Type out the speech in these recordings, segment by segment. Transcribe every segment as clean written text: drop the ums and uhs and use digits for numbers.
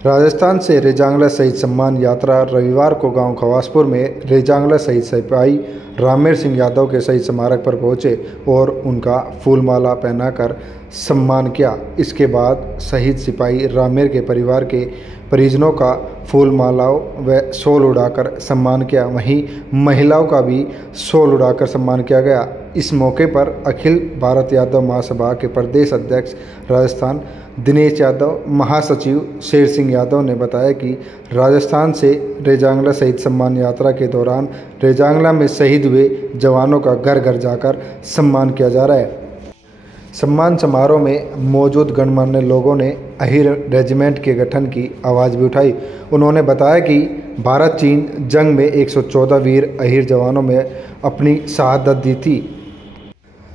राजस्थान से रेजांगला शहीद सम्मान यात्रा रविवार को गांव खवासपुर में रेजांगला शहीद सिपाही रामेर सिंह यादव के शहीद स्मारक पर पहुंचे और उनका फूलमाला पहनाकर सम्मान किया। इसके बाद शहीद सिपाही रामेर के परिवार के परिजनों का फूलमालाओं व शॉल उड़ाकर सम्मान किया। वहीं महिलाओं का भी शॉल उड़ाकर सम्मान किया गया। इस मौके पर अखिल भारत यादव महासभा के प्रदेश अध्यक्ष राजस्थान दिनेश यादव, महासचिव शेर सिंह यादव ने बताया कि राजस्थान से रेजांगला शहीद सम्मान यात्रा के दौरान रेजांगला में शहीद हुए जवानों का घर घर जाकर सम्मान किया जा रहा है। सम्मान समारोह में मौजूद गणमान्य लोगों ने अहीर रेजिमेंट के गठन की आवाज़ भी उठाई। उन्होंने बताया कि भारत चीन जंग में 114 वीर अहीर जवानों में अपनी शहादत दी थी।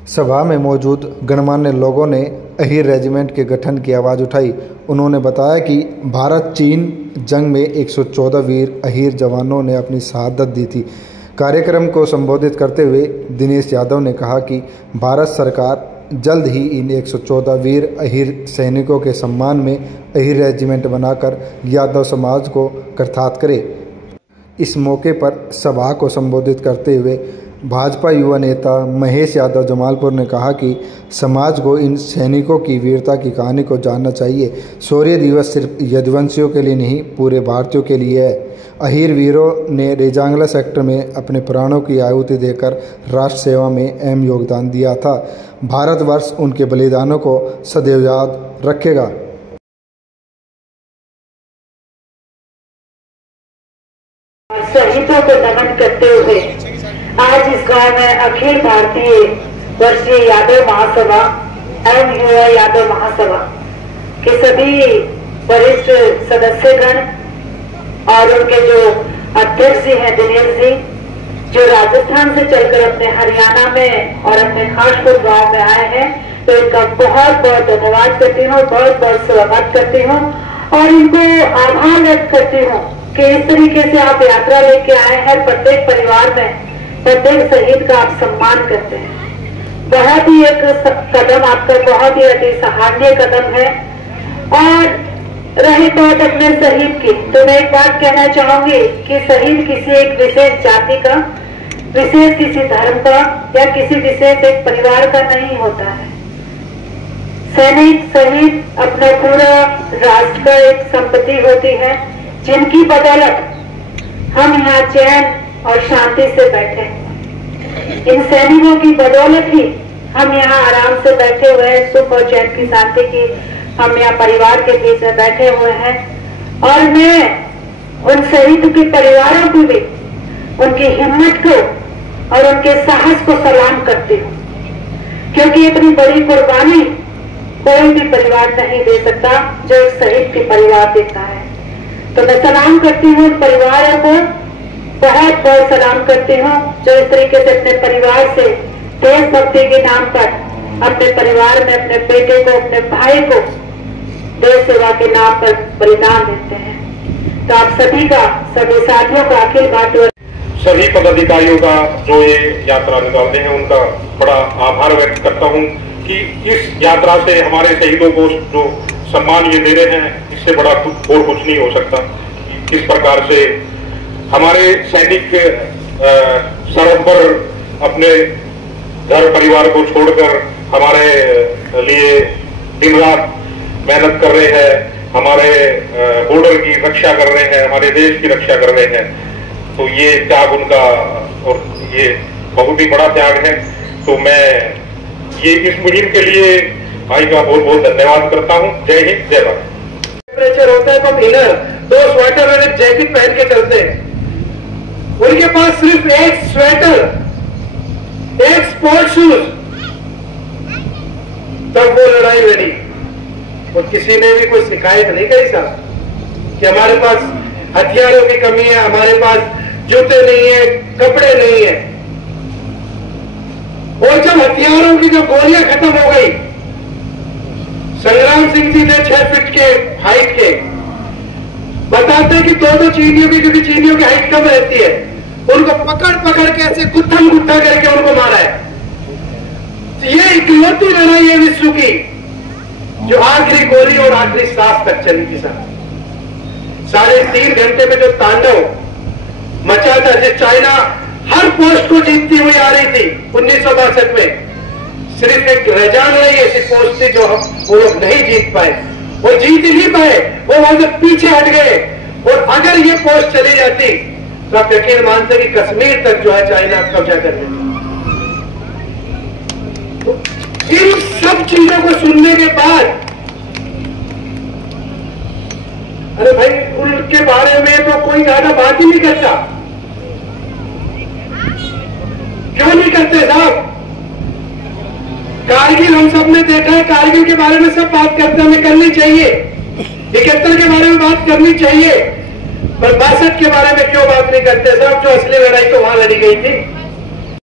सभा में मौजूद गणमान्य लोगों ने अहीर रेजिमेंट के गठन की आवाज़ उठाई। उन्होंने बताया कि भारत चीन जंग में 114 वीर अहीर जवानों ने अपनी शहादत दी थी। कार्यक्रम को संबोधित करते हुए दिनेश यादव ने कहा कि भारत सरकार जल्द ही इन 114 वीर अहीर सैनिकों के सम्मान में अहीर रेजिमेंट बनाकर यादव समाज को कृतार्थ करे। इस मौके पर सभा को संबोधित करते हुए भाजपा युवा नेता महेश यादव जमालपुर ने कहा कि समाज को इन सैनिकों की वीरता की कहानी को जानना चाहिए। शौर्य दिवस सिर्फ यदुवंशियों के लिए नहीं, पूरे भारतीयों के लिए है। अहीर वीरों ने रेजांगला सेक्टर में अपने प्राणों की आहुति देकर राष्ट्र सेवा में अहम योगदान दिया था। भारतवर्ष उनके बलिदानों को सदैव याद रखेगा। शहीदों को नमन करते हुए आज इस गांव में अखिल भारतीय वर्षीय यादव महासभा एवं युवा यादव महासभा के सभी वरिष्ठ सदस्यगण और उनके जो अध्यक्ष जी हैं दिनेश जी, जो राजस्थान से चलकर अपने हरियाणा में और अपने खासपुर गांव में आए हैं, तो इनका बहुत बहुत धन्यवाद करती हूँ, बहुत बहुत स्वागत करती हूँ और इनको आभार व्यक्त करती हूँ कि इस तरीके से आप यात्रा लेके आए हैं। प्रत्येक परिवार में प्रत्येक शहीद का आप सम्मान करते हैं। बहुत ही एक कदम आपका बहुत ही अति सराहनीय कदम है। और रही बात अपने शहीद की, तो मैं एक बात कहना चाहूंगी कि शहीद किसी एक विशेष जाति का, विशेष किसी धर्म का या किसी विशेष एक परिवार का नहीं होता है। सैनिक शहीद अपना पूरा राष्ट्र का एक संपत्ति होती है, जिनकी बदौलत हम यहाँ चैन और शांति से बैठे हैं। इन सैनिकों की बदौलत ही हम यहाँ आराम से बैठे हुए हैं, सुख और चैन की शांति की हम यहाँ परिवार के बीच में बैठे हुए हैं। और मैं उन शहीद के परिवारों को भी उनकी हिम्मत को और उनके साहस को सलाम करती हूँ, क्योंकि इतनी बड़ी कुर्बानी कोई भी परिवार नहीं दे सकता जो एक शहीद के परिवार देता है। तो मैं सलाम करती हूँ परिवारों को, बहुत बहुत सलाम करती हूँ जो इस तरीके से अपने परिवार से देशभक्ति के नाम पर अपने परिवार में अपने बेटे को, अपने भाई को देश सेवा के नाम पर बलिदान देते हैं। तो आप सभी का, सभी साथियों का, अखिल भारतीय सभी पदाधिकारियों का जो ये यात्रा निकालते हैं उनका बड़ा आभार व्यक्त करता हूँ कि इस यात्रा से हमारे शहीदों को जो सम्मान ये दे रहे हैं, इससे बड़ा और कुछ नहीं हो सकता। किस प्रकार से हमारे सैनिक सरहद पर अपने घर परिवार को छोड़कर हमारे लिए दिन रात मेहनत कर रहे हैं, हमारे बॉर्डर की रक्षा कर रहे हैं, हमारे देश की रक्षा कर रहे हैं। तो ये त्याग उनका, और ये बहुत ही बड़ा त्याग है। तो मैं ये इस मुहिम के लिए भाई का बहुत बहुत धन्यवाद करता हूँ। जय हिंद, जय भारत। टेम्परेचर होता है तो हम इनर 2 स्वेटर और एक जैकेट पहन के चलते हैं। उनके पास सिर्फ एक स्वेटर, एक स्पोर्ट शूज, तब वो लड़ाई लड़ी। और किसी ने भी कोई शिकायत नहीं करी साहब कि हमारे पास हथियारों की कमी है, हमारे पास जूते नहीं है, कपड़े नहीं है। और जब हथियारों की जो गोलियां खत्म हो गई, संग्राम सिंह जी ने 6 फीट के हाइट के बताते कि 2 चीनियों की, क्योंकि चीनियों की हाइट कम रहती है, उनको पकड़ पकड़ के ऐसे गुत्थम गुत्था करके उनको मारा है। तो ये इकलौती लड़ाई है विश्व की जो आखिरी गोली और आखिरी सांस तक चली थी साहब। 3.5 घंटे में जो तांडव मचा था, जिस चाइना हर पोस्ट को जीतती हुई आ रही थी 1962 में, सिर्फ एक रजान ही ऐसी पोस्ट थी जो वो लोग नहीं जीत पाए, वो जीत ही नहीं पाए, वो वहां से पीछे हट गए। और अगर ये पोस्ट चली जाती तो आप यकीन मानते कि कश्मीर तक जो है चाइना कब्जा कर लेती। तो इन सब चीजों को सुनने के बाद, अरे भाई उनके बारे में तो कोई ज्यादा बात ही नहीं करता। क्यों नहीं करते साहब? कारगिल हम सब ने देखा है, कारगिल के बारे में सब बात करते हमें करनी चाहिए, 71 के बारे में बात करनी चाहिए, पर 62 के बारे में क्यों बात नहीं करते साहब? जो असली लड़ाई तो वहां लड़ी गई थी।